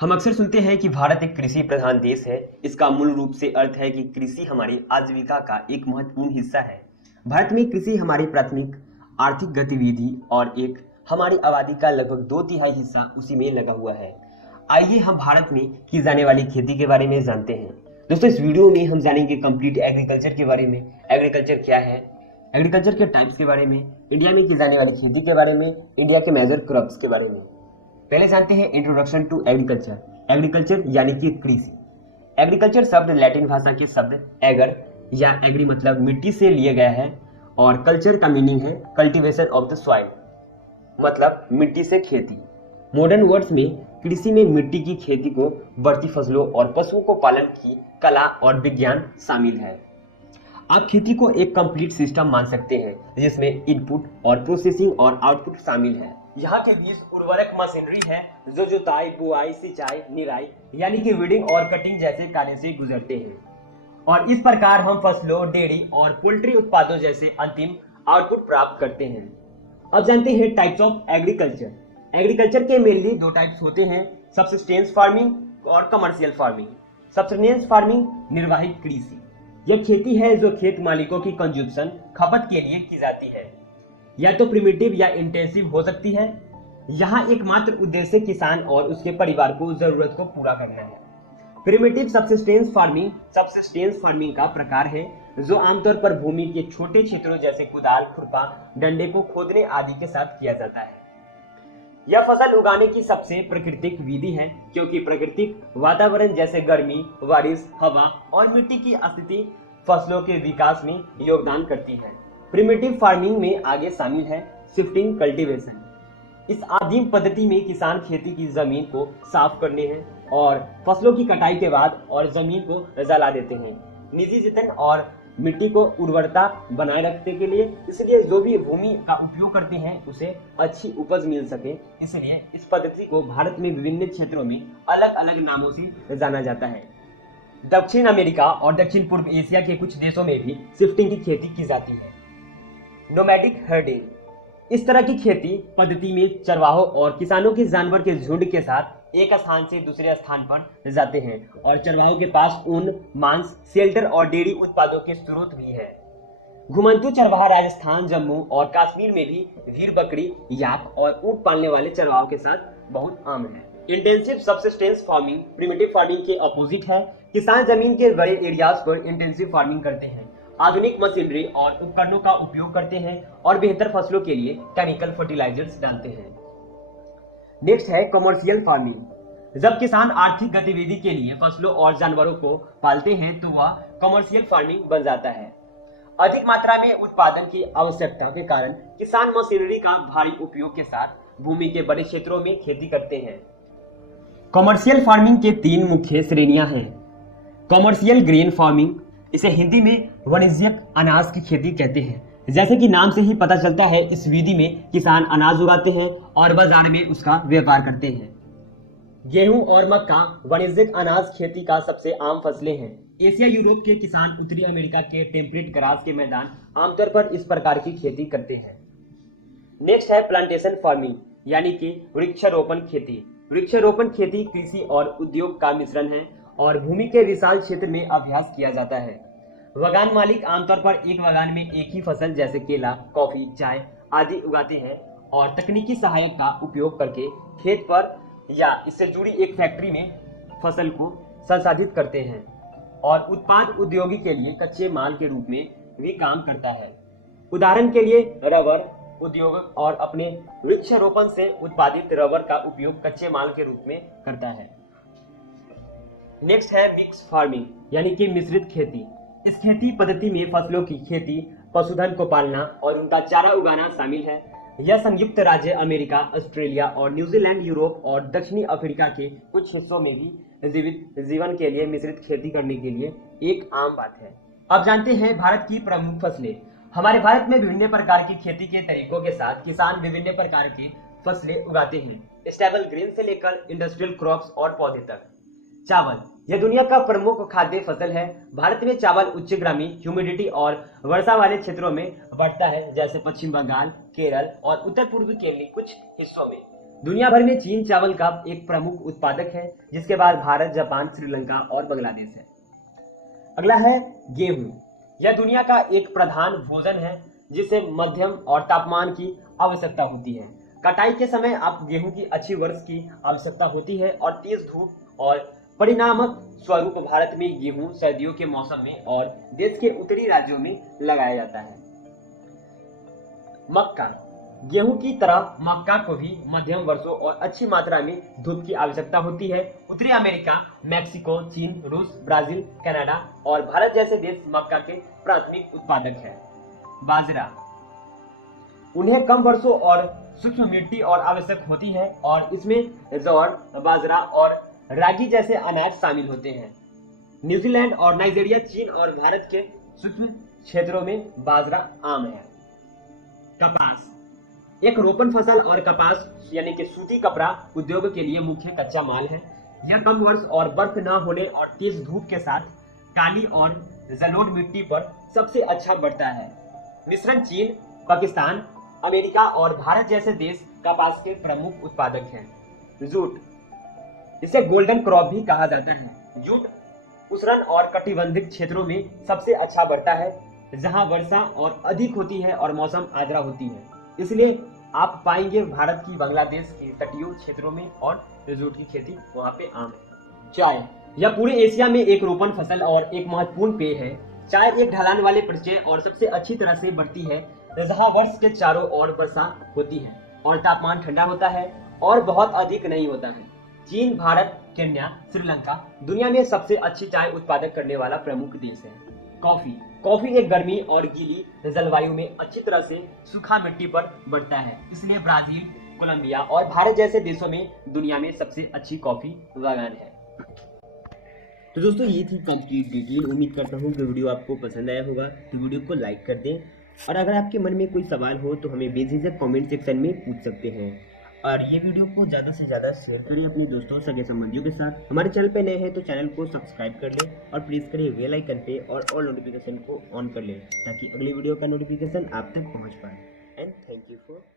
हम अक्सर सुनते हैं कि भारत एक कृषि प्रधान देश है। इसका मूल रूप से अर्थ है कि कृषि हमारी आजीविका का एक महत्वपूर्ण हिस्सा है। भारत में कृषि हमारी प्राथमिक आर्थिक गतिविधि और एक हमारी आबादी का लगभग 2/3 हिस्सा उसी में लगा हुआ है। आइए हम भारत में की जाने वाली खेती के बारे में जानते हैं। दोस्तों, इस वीडियो में हम जानेंगे कंप्लीट एग्रीकल्चर के बारे में। एग्रीकल्चर क्या है, एग्रीकल्चर के टाइप्स के बारे में, इंडिया में की जाने वाली खेती के बारे में, इंडिया के मेजर क्रॉप्स के बारे में। पहले जानते हैं इंट्रोडक्शन टू एग्रीकल्चर। एग्रीकल्चर यानी कि कृषि। एग्रीकल्चर शब्द लैटिन भाषा के शब्द एगर या एग्री मतलब मिट्टी से लिया गया है और कल्चर का मीनिंग है कल्टीवेशन ऑफ द सॉइल मतलब मिट्टी से खेती। मॉडर्न वर्ड्स में कृषि में मिट्टी की खेती को बढ़ती फसलों और पशुओं को पालन की कला और विज्ञान शामिल है। आप खेती को एक कंप्लीट सिस्टम मान सकते हैं जिसमें इनपुट और प्रोसेसिंग और आउटपुट शामिल है। यहाँ के बीच उर्वरक मशीनरी है जो जुताई, बुआई, सिंचाई, निराई यानी कि वीडिंग और कटिंग जैसे कार्य से गुजरते हैं और इस प्रकार हम फसलों, डेयरी और पोल्ट्री उत्पादों जैसे अंतिम आउटपुट प्राप्त करते हैं। अब जानते हैं टाइप्स ऑफ एग्रीकल्चर। एग्रीकल्चर के मेनली 2 टाइप्स होते हैं, सबसिस्टेंस फार्मिंग और कमर्शियल फार्मिंग। सबसिस्टेंस फार्मिंग निर्वाहित कृषि, यह खेती है जो खेत मालिकों की कंजप्शन खपत के लिए की जाती है। या तो प्रिमिटिव या इंटेंसिव हो सकती है। यहाँ एकमात्र उद्देश्य किसान और उसके परिवार को जरूरत को पूरा करना है। प्रिमिटिव सबसिस्टेंस फार्मिंग का प्रकार है जो आमतौर पर भूमि के छोटे क्षेत्रों जैसे कुदाल, खुरपा, डंडे को खोदने आदि के साथ किया जाता है। यह फसल उगाने की सबसे प्राकृतिक विधि है क्योंकि प्राकृतिक वातावरण जैसे गर्मी, बारिश, हवा और मिट्टी की स्थिति फसलों के विकास में योगदान करती है। प्रिमिटिव फार्मिंग में आगे शामिल है शिफ्टिंग कल्टीवेशन। इस आदिम पद्धति में किसान खेती की जमीन को साफ करने हैं और फसलों की कटाई के बाद और जमीन को जला देते हैं निजी जतन और मिट्टी को उर्वरता बनाए रखने के लिए। इसलिए जो भी भूमि का उपयोग करते हैं उसे अच्छी उपज मिल सके, इसलिए इस पद्धति को भारत में विभिन्न क्षेत्रों में अलग अलग नामों से जाना जाता है। दक्षिण अमेरिका और दक्षिण पूर्व एशिया के कुछ देशों में भी शिफ्टिंग की खेती की जाती है। नोमैडिक हर्डिंग, इस तरह की खेती पद्धति में चरवाहों और किसानों के जानवर के झुंड के साथ एक स्थान से दूसरे स्थान पर जाते हैं और चरवाहों के पास ऊन, मांस, शेल्टर और डेयरी उत्पादों के स्रोत भी है। घुमंतू चरवाहा राजस्थान, जम्मू और कश्मीर में भी भेड़, बकरी, याक और ऊंट पालने वाले चरवाहों के साथ बहुत आम है। Intensive subsistence farming primitive farming के अपोजिट है। किसान जमीन के बड़े एरियाज पर इंटेंसिव फार्मिंग करते हैं, आधुनिक मशीनरी और उपकरणों का उपयोग करते हैं और बेहतर फसलों के लिए केमिकल फर्टिलाइजर्स डालते हैं। नेक्स्ट है कमर्शियल फार्मिंग। जब किसान आर्थिक गतिविधि के लिए फसलों और जानवरों को पालते हैं तो वह कमर्शियल फार्मिंग बन जाता है। अधिक मात्रा में उत्पादन की आवश्यकता के कारण किसान मशीनरी का भारी उपयोग के साथ भूमि के बड़े क्षेत्रों में खेती करते हैं। कमर्शियल फार्मिंग के 3 मुख्य श्रेणियां हैं। कमर्शियल ग्रेन फार्मिंग, इसे हिंदी में वाणिज्यिक अनाज की खेती कहते हैं। जैसे कि नाम से ही पता चलता है, इस विधि में किसान अनाज उगाते हैं और बाजार में उसका व्यापार करते हैं। गेहूं और मक्का वाणिज्यिक अनाज खेती का सबसे आम फसलें हैं। एशिया यूरोप के किसान उत्तरी अमेरिका के टेम्परेट ग्रास के मैदान आमतौर पर इस प्रकार की खेती करते हैं। नेक्स्ट है प्लांटेशन फार्मिंग यानी कि वृक्षारोपण खेती। वृक्षारोपण खेती कृषि और उद्योग का मिश्रण है और भूमि के विशाल क्षेत्र में अभ्यास किया जाता है। बागान मालिक आमतौर पर एक बागान में एक ही फसल जैसे केला, कॉफी, चाय आदि उगाते हैं और तकनीकी सहायक का उपयोग करके खेत पर या इससे जुड़ी एक फैक्ट्री में फसल को संसाधित करते हैं और उत्पाद उद्योगी के लिए कच्चे माल के रूप में भी काम करता है। उदाहरण के लिए रबर उद्योग और अपने वृक्षारोपण से उत्पादित रबर का उपयोग कच्चे माल के रूप में करता है। नेक्स्ट है मिक्स फार्मिंग यानी कि मिश्रित खेती। इस खेती पद्धति में फसलों की खेती, पशुधन को पालना और उनका चारा उगाना शामिल है। यह संयुक्त राज्य अमेरिका, ऑस्ट्रेलिया और न्यूजीलैंड, यूरोप और दक्षिणी अफ्रीका के कुछ हिस्सों में भी जीवित जीवन के लिए मिश्रित खेती करने के लिए एक आम बात है। अब जानते हैं भारत की प्रमुख फसलें। हमारे भारत में विभिन्न प्रकार की खेती के तरीकों के साथ किसान विभिन्न प्रकार की फसलें उगाते हैं, स्टेबल ग्रेन से लेकर इंडस्ट्रियल क्रॉप्स और पौधे तक। चावल, यह दुनिया का प्रमुख खाद्य फसल है। भारत में चावल उच्च ग्रामीण ह्यूमिडिटी और वर्षा वाले क्षेत्रों में बढ़ता है जैसे पश्चिम बंगाल, केरल और उत्तर पूर्व के कुछ हिस्सों में। दुनिया भर में चीन चावल का एक प्रमुख उत्पादक है, जिसके बाद भारत, जापान, श्रीलंका और बांग्लादेश है। अगला है गेहूं। यह दुनिया का एक प्रधान भोजन है जिसे मध्यम और तापमान की आवश्यकता होती है। कटाई के समय आप गेहूं की अच्छी वर्ष की आवश्यकता होती है और तेज धूप और परिणामक स्वरूप भारत में गेहूं सर्दियों के मौसम में और देश के उत्तरी राज्यों में लगाया जाता है। मक्का। गेहूं की तरह मक्का को भी मध्यम वर्षों और अच्छी मात्रा में धूप की आवश्यकता होती है। उत्तरी अमेरिका, मैक्सिको, चीन, रूस, ब्राजील, कनाडा और भारत जैसे देश मक्का के प्राथमिक उत्पादक हैं। बाजरा। उन्हें कम वर्षों और सूक्ष्म मिट्टी और आवश्यक होती है और इसमें ज्वार, बाजरा और रागी जैसे अनाज शामिल होते हैं। न्यूजीलैंड और नाइजीरिया, चीन और भारत के सूक्ष्म क्षेत्रों में बाजरा आम है। कपास। एक रोपण फसल और कपास यानी कि सूती कपड़ा उद्योग के लिए मुख्य कच्चा माल है। यह कम वर्ष और बर्फ न होने और तेज धूप के साथ काली और जलोढ़ मिट्टी पर सबसे अच्छा बढ़ता है। मिश्रण। चीन, पाकिस्तान, अमेरिका और भारत जैसे देश कपास के प्रमुख उत्पादक हैं। जूट। इसे गोल्डन क्रॉप भी कहा जाता है। जूट उष्ण और कटिबंधित क्षेत्रों में सबसे अच्छा बढ़ता है, जहां वर्षा और अधिक होती है और मौसम आर्द्र होती है। इसलिए आप पाएंगे भारत की, बांग्लादेश के तटीय क्षेत्रों में और जूट की खेती वहां पे आम है। चाय। यह पूरे एशिया में एक रोपण फसल और एक महत्वपूर्ण पेय है। चाय एक ढलान वाले परिचय और सबसे अच्छी तरह से बढ़ती है, जहां वर्ष के चारों ओर वर्षा होती है और तापमान ठंडा होता है और बहुत अधिक नहीं होता है। चीन, भारत, केन्या, श्रीलंका दुनिया में सबसे अच्छी चाय उत्पादक करने वाला प्रमुख देश है। कॉफी। कॉफी एक गर्मी और गीली जलवायु में अच्छी तरह से सूखा मिट्टी पर बढ़ता है, इसलिए ब्राजील, कोलंबिया और भारत जैसे देशों में दुनिया में सबसे अच्छी कॉफी बागान है। तो दोस्तों, ये थी कंप्लीट डिटेल। उम्मीद करता हूँ कि वीडियो आपको पसंद आया होगा, तो वीडियो को लाइक कर दें और अगर आपके मन में कोई सवाल हो तो हमें बेझिझक कमेंट सेक्शन में पूछ सकते हैं। और ये वीडियो को ज़्यादा से ज़्यादा शेयर करें अपने दोस्तों, सगे संबंधियों के साथ। हमारे चैनल पे नए हैं तो चैनल को सब्सक्राइब कर लें और प्रेस करें बेल आइकन पे और ऑल नोटिफिकेशन को ऑन कर लें, ताकि अगली वीडियो का नोटिफिकेशन आप तक पहुंच पाए। And thank you for